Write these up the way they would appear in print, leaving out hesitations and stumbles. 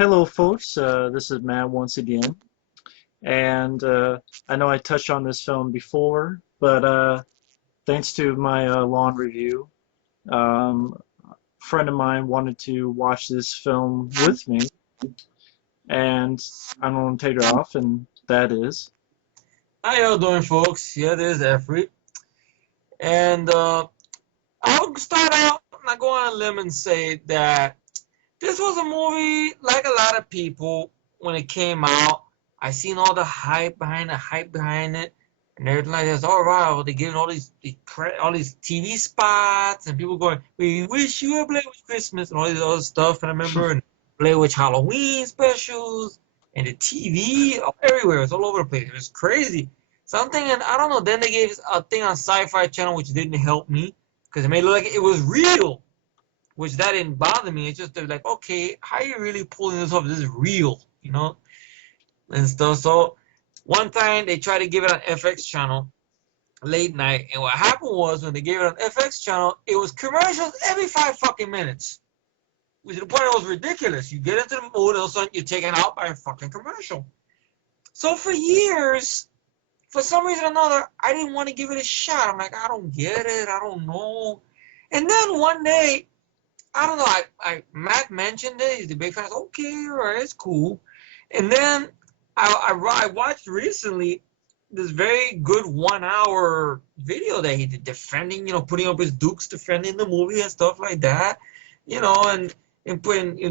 Hello, folks. This is Matt once again, and I know I touched on this film before, but thanks to my long review, a friend of mine wanted to watch this film with me, and I'm going to take her off, and that is. How y'all doing, folks? Yeah, this is Efree. And I'll start out and I go on a limb and say that this was a movie like a lot of people when it came out. I seen all the hype behind it, and everything like this. All right, well, they giving all these TV spots, and people going, "We wish you a Blair Witch Christmas," and all this other stuff. And I remember and Blair Witch Halloween specials and the TV everywhere. It's all over the place. It was crazy. Something, and I don't know. Then they gave a thing on Sci-Fi Channel, which didn't help me because it made it look like it was real, which that didn't bother me. It's just they're like, okay, how are you really pulling this off? This is real, and stuff. So one time they tried to give it on FX channel late night, and what happened was when they gave it on FX channel, it was commercials every 5 fucking minutes, which to the point it was ridiculous. You get into the mood, and all of a sudden you're taken out by a fucking commercial. So for years, for some reason or another, I didn't want to give it a shot. I'm like, I don't get it. I don't know. And then one day, I don't know. Matt mentioned it. He's a big fan. I said, okay, all right, it's cool. And then I watched recently this very good 1 hour video that he did defending, putting up his dukes, defending the movie and stuff like that, and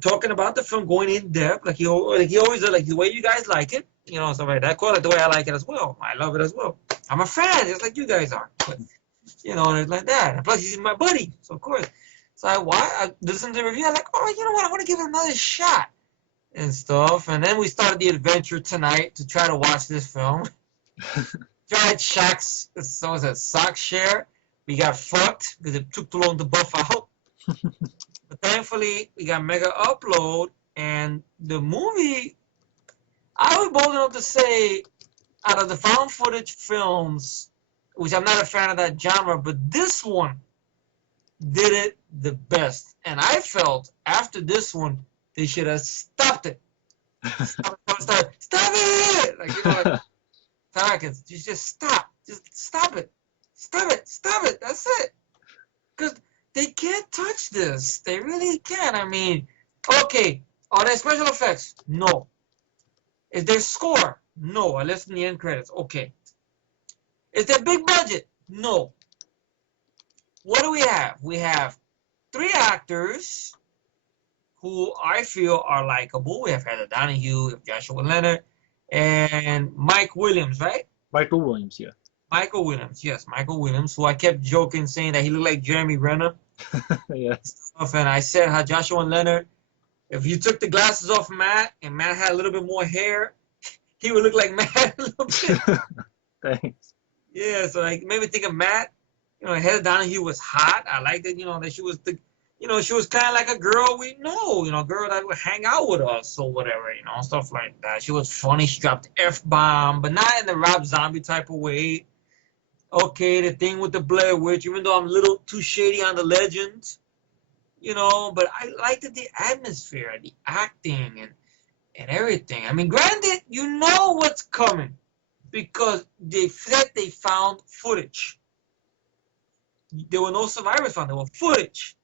talking about the film, going in depth, like he always does, like the way you guys like it, stuff like that. I call it the way I like it as well. I love it as well. I'm a fan, just like you guys are, but, and it's like that. And plus, he's my buddy, so of course. So I listened to the review. I'm like, oh, you know what? I want to give it another shot and stuff. And then we started the adventure tonight to try to watch this film. Tried Shaq's, so was a sock share. We got fucked because it took too long to buff out. But thankfully, we got Mega Upload, and the movie, I was bold enough to say, out of the found footage films, which I'm not a fan of that genre, but this one did it the best. And I felt after this one, they should have stopped it. Stop it! Like, Falcons, just stop. Just stop it. Stop it. Stop it. That's it. Because they can't touch this. They really can't. I mean, okay, are there special effects? No. Is there score? No. I listened to the end credits. Okay. Is there big budget? No. What do we have? We have 3 actors who I feel are likable. We have Heather Donahue, we have Joshua Leonard, and Mike Williams, right? Michael Williams, yeah. Michael Williams, yes, Michael Williams, who I kept joking, saying that he looked like Jeremy Renner. Yes. And I said how Joshua Leonard, if you took the glasses off Matt and Matt had a little bit more hair, he would look like Matt a little bit. Thanks. Yeah, so it made me think of Matt. Heather Donahue was hot. I liked it, that she was she was kind of like a girl we know, a girl that would hang out with us or whatever, stuff like that. She was funny. She dropped the F-bomb, but not in the Rob Zombie type of way. Okay, the thing with the Blair Witch, even though I'm a little too shady on the legends, but I liked the atmosphere, the acting, and everything. I mean, granted, you know what's coming because they said they found footage. There were no survivors found. There were footage.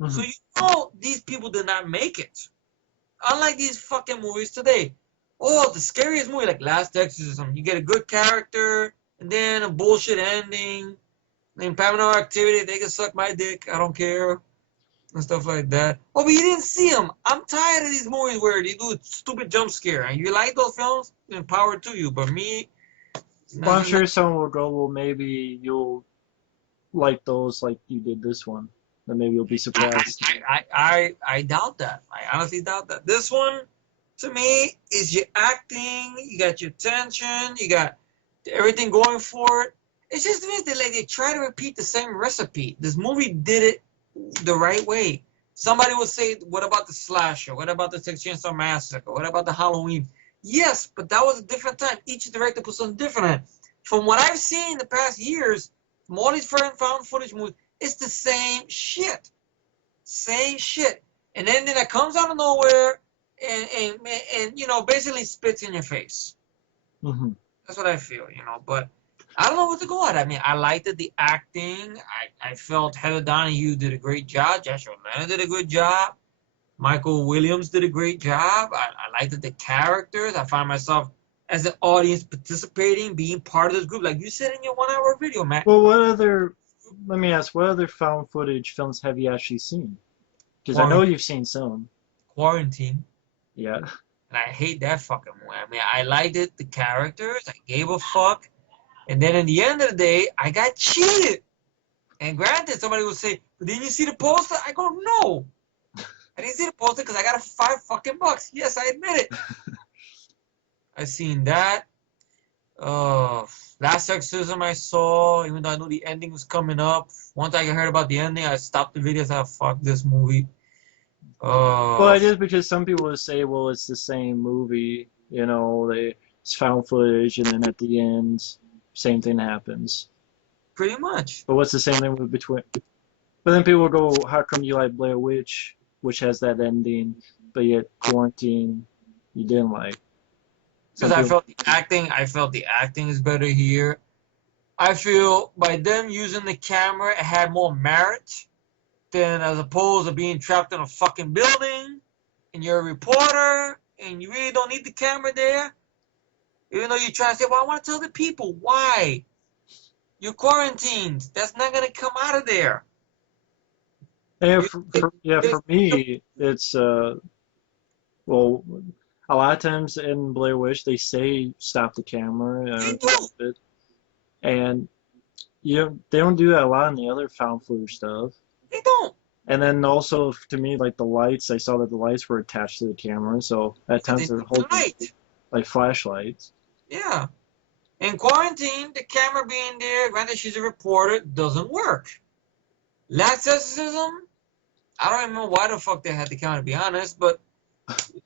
Mm-hmm. So you know these people did not make it. Unlike these fucking movies today. Oh, the scariest movie, like Last Exorcism. You get a good character, and then a bullshit ending. And Paranormal Activity, they can suck my dick. I don't care. And stuff like that. Oh, but you didn't see them. I'm tired of these movies where they do a stupid jump scare. And you like those films? Then power to you. But me... Well, I'm sure someone will go, well, maybe you'll like those like you did this one. Then maybe you'll be surprised. I doubt that. I honestly doubt that. This one, to me, is your acting. You got your tension. You got everything going for it. It's just that they try to repeat the same recipe. This movie did it the right way. Somebody would say, what about the slasher? What about the Texas Chainsaw Massacre? What about the Halloween? Yes, but that was a different time. Each director put something different in. From what I've seen in the past years, from all these found footage movies, it's the same shit. Same shit. And then that comes out of nowhere, and you know, basically spits in your face. Hmm. That's what I feel, you know. But I don't know what to go at. I mean, I liked it, the acting. I felt Heather Donahue did a great job. Joshua Leonard did a good job. Michael Williams did a great job. I liked the characters. I find myself as an audience participating, being part of this group, like you said in your 1 hour video, Matt. Well, what other? Let me ask. What other found footage films have you actually seen? Because I know you've seen some. Quarantine. Yeah. And I hate that fucking movie. I mean, I liked it, the characters. I gave a fuck. And then at the end of the day, I got cheated. And granted, somebody will say, but didn't you see the poster? I go, no. I didn't see the poster because I got $5 fucking. Yes, I admit it. I seen that. Last Exorcism I saw, even though I knew the ending was coming up. Once I heard about the ending, I stopped the video and said, fuck this movie. Well, it is because some people would say, well, it's the same movie. You know, it's found footage, and then at the end, same thing happens. Pretty much. But what's the same thing with between? But then people will go, how come you like Blair Witch, which has that ending, but yet Quarantine you didn't like? Because I felt the acting is better here. I feel by them using the camera, it had more merit than as opposed to being trapped in a fucking building and you're a reporter and you really don't need the camera there. Even though you're trying to say, well, I want to tell the people. Why? You're quarantined. That's not going to come out of there. Yeah, for me, it's well, a lot of times in Blair Witch they say stop the camera a little bit, and they don't do that a lot in the other found footage stuff. They don't. And then also to me, like the lights, I saw that the lights were attached to the camera, so at times they're holding like flashlights. Yeah. In Quarantine, the camera being there, granted she's a reporter, doesn't work. Last Exorcism, I don't remember why the fuck they had the camera, to be honest, but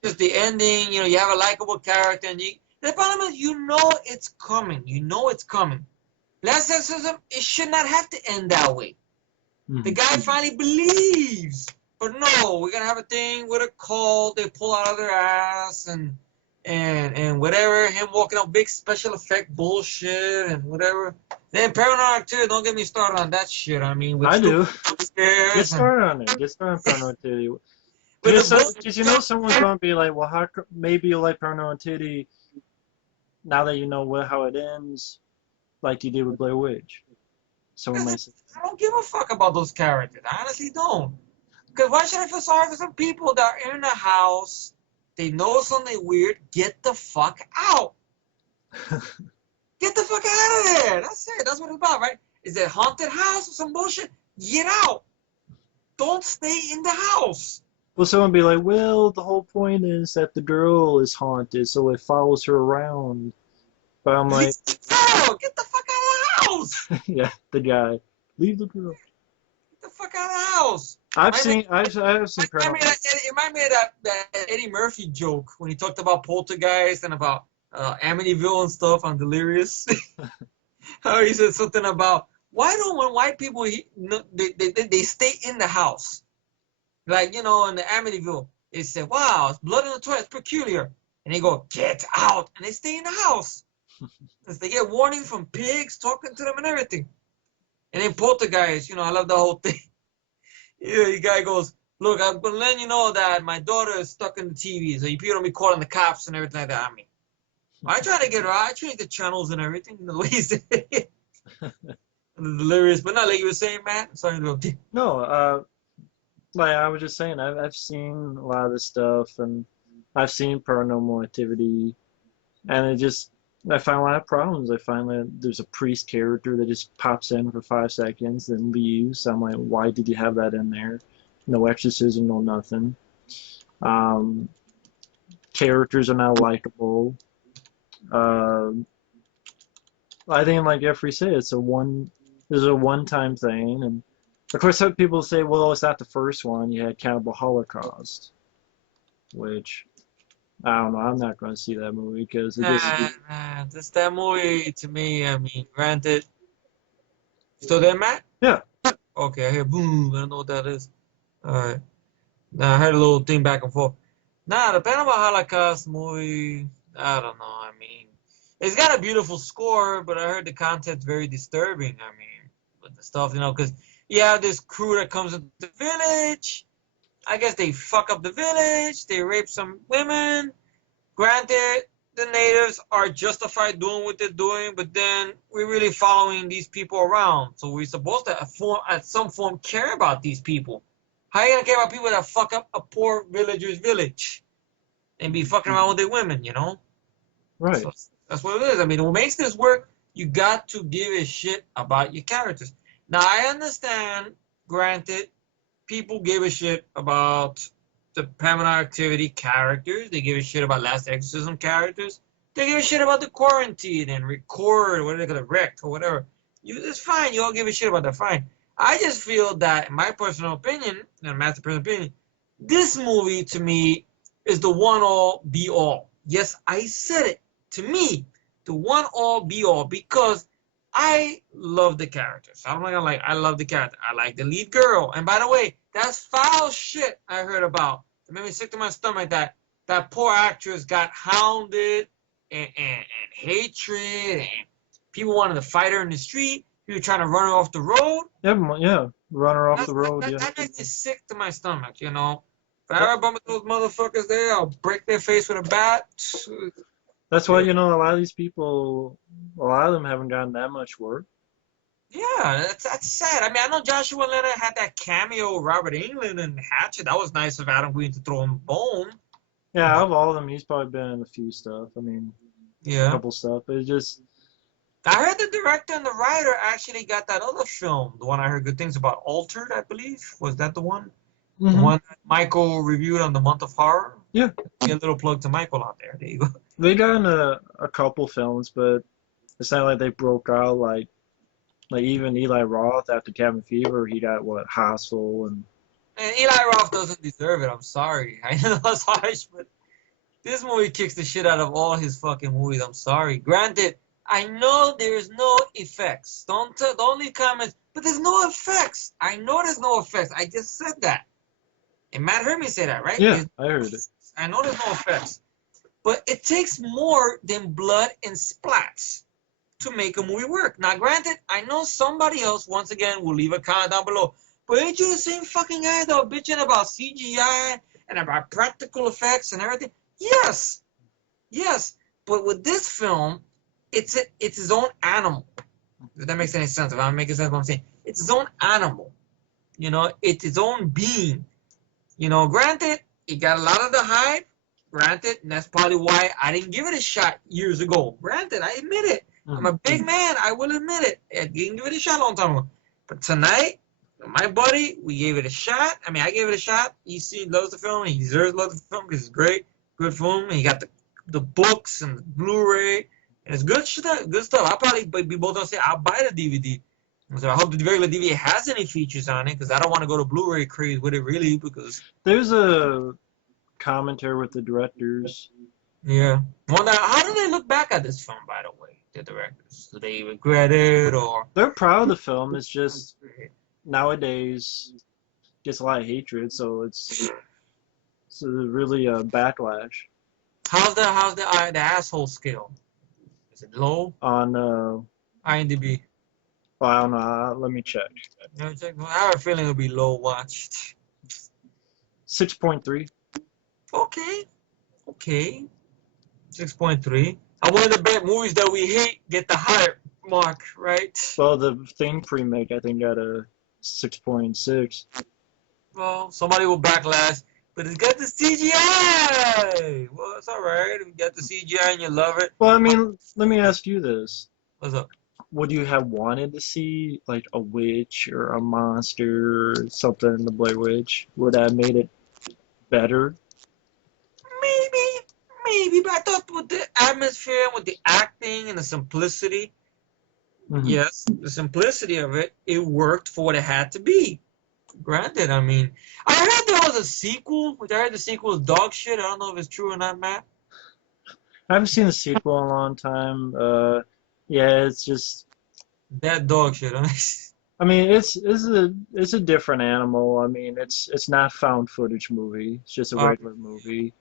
just the ending, you know, you have a likable character, and the problem is, you know it's coming. You know it's coming. Last Exorcism, it should not have to end that way. The guy finally believes. But no, we're gonna have a thing with a cult, they pull out of their ass and whatever, him walking out big special effect bullshit and whatever. Then Paranoid Activity, don't get me started on that shit. I mean, with I do. Get started on it. Get started on Paranoid Activity. Because you know someone's going to be like, well, maybe you'll like Paranoid Activity now that you know how it ends, like you did with Blair Witch. Someone might say, I don't give a fuck about those characters. I honestly don't. Because why should I feel sorry for some people that are in a house, they know something weird, get the fuck out. Get the fuck out of there. That's it. That's what it's about, right? Is it a haunted house or some bullshit? Get out. Don't stay in the house. Well, someone be like, well, the whole point is that the girl is haunted, so it follows her around. But I'm like, oh, get the fuck out of the house. Yeah, the guy, leave the girl. Get the fuck out of the house. I've seen. It reminded me of that Eddie Murphy joke when he talked about Poltergeist and about Amityville and stuff on Delirious. How he said something about why don't when white people they stay in the house. Like, you know, in the Amityville, they said, wow, it's blood in the toilet, it's peculiar. And they go, get out. And they stay in the house. Because they get warnings from pigs talking to them and everything. And then Poltergeist, you know, I love the whole thing. Yeah, the guy goes, look, I'm going to let you know that my daughter is stuck in the TV, so you people don't be calling the cops and everything like that on me. I try to get her out. I change the channels and everything, the way he said it. Delirious, but not like you were saying, Matt. Sorry to interrupt you. No, like I was just saying, I've seen a lot of this stuff, and I've seen Paranormal Activity, and I find a lot of problems. I find that there's a priest character that just pops in for 5 seconds and leaves. I'm like, why did you have that in there? No exorcism, no nothing. Characters are not likable. I think, like Efree said, this is a one-time thing, and of course, some people say, well, it's not the first one. You had Cannibal Holocaust, which, I don't know. I'm not going to see that movie because just that movie, to me, I mean, granted. Still there, Matt? Yeah. Okay, I hear boom. I don't know what that is. All right. Now, I heard a little thing back and forth. Nah, the Panama Holocaust movie, I don't know. I mean, it's got a beautiful score, but I heard the content's very disturbing. I mean, with the stuff, because you have this crew that comes into the village. I guess they fuck up the village. They rape some women. Granted, the natives are justified doing what they're doing, but then we're really following these people around. So we're supposed to, at some form, care about these people. How are you gonna care about people that fuck up a poor villager's village and be fucking around with their women? Right. So that's what it is. I mean, what makes this work, you got to give a shit about your characters. Now, I understand, granted, people give a shit about the Paranormal Activity characters. They give a shit about Last Exorcism characters. They give a shit about the quarantine and record, or what are they gonna wreck or whatever. It's fine. You all give a shit about that. Fine. I just feel that, in my personal opinion, and master personal opinion, this movie to me is the one all be all. Yes, I said it. To me, the one all be all, because I love the characters. I'm not gonna like. I love the character. I like the lead girl. And by the way, that's foul shit I heard about. It made me sick to my stomach that that poor actress got hounded and hatred, and people wanted to fight her in the street. People trying to run her off the road. Yeah, run her off That, the road. that, Yeah. that makes me sick to my stomach. If I ever bump into those motherfuckers there, I'll break their face with a bat. That's why, a lot of these people, a lot of them haven't gotten that much work. Yeah, that's sad. I mean, I know Joshua Leonard had that cameo, Robert Englund and Hatchet. That was nice of Adam Green to throw him a bone. Yeah, But of all of them, he's probably been in a few stuff. I mean, a yeah, couple stuff. But it's just, I heard the director and the writer actually got that other film, the one I heard good things about, Altered, I believe. Was that the one? The hmm one that Michael reviewed on the Month of Horror. yeah, Get a little plug to Michael out there. There you go. they got in a couple films, but it's not like they broke out like even Eli Roth after Cabin Fever, he got what Hostel and And Eli Roth doesn't deserve it. I'm sorry. I know that's harsh, but this movie kicks the shit out of all his fucking movies. I'm sorry. Granted, I know there's no effects. Don't leave comments. But there's no effects. I know there's no effects. I just said that. And Matt heard me say that, right? yeah, I heard it. I know there's no effects. But it takes more than blood and splats to make a movie work. Now, granted, I know somebody else, once again, will leave a comment down below. But ain't you the same fucking guy that was bitching about CGI and about practical effects and everything? Yes. Yes. But with this film, it's its own animal. If that makes any sense. If I'm making sense of what I'm saying. It's its own animal. It's its own being. Granted, it got a lot of the hype. Granted, and that's probably why I didn't give it a shot years ago. Granted, I admit it. I'm a big man. I will admit it. I didn't give it a shot a long time ago. But tonight, my buddy, we gave it a shot. I mean, I gave it a shot. He loves the film. He deserves to love the film because it's great. Good film. And he got the books and the Blu-ray. And it's good stuff. Good stuff. I'll probably be both gonna say I'll buy the DVD. So I hope the regular DVD has any features on it because I don't want to go to Blu-ray craze with it really because There's a commentary with the directors. yeah. Well, now, how do they look back at this film, by the way, the directors? Do they regret it or? They're proud of the film. It's just nowadays gets a lot of hatred, so it's really a backlash How's the asshole scale? Is it low? on IMDb. well, I don't know. Let me check. You know, check. I have a feeling it'll be low watched. 6.3. Okay. 6.3. I wanted to bet movies that we hate get the higher mark, right? Well, the Thing remake I think got a 6.6. Well, somebody will backlash, but it's got the CGI. Well, it's all right. If you got the CGI and you love it. Well, I mean, let me ask you this. What's up? Would you have wanted to see like a witch or a monster or something in the Blair Witch? Would that have made it better? Maybe, but I thought with the atmosphere, with the acting and the simplicity, yes, the simplicity of it, it worked for what it had to be. Granted, I mean, I heard there was a sequel, which I heard the sequel was dog shit. I don't know if it's true or not, Matt. I haven't seen the sequel in a long time. Yeah, it's just. That dog shit, huh? I mean, it's a different animal. I mean, it's not found footage movie. It's just a regular movie.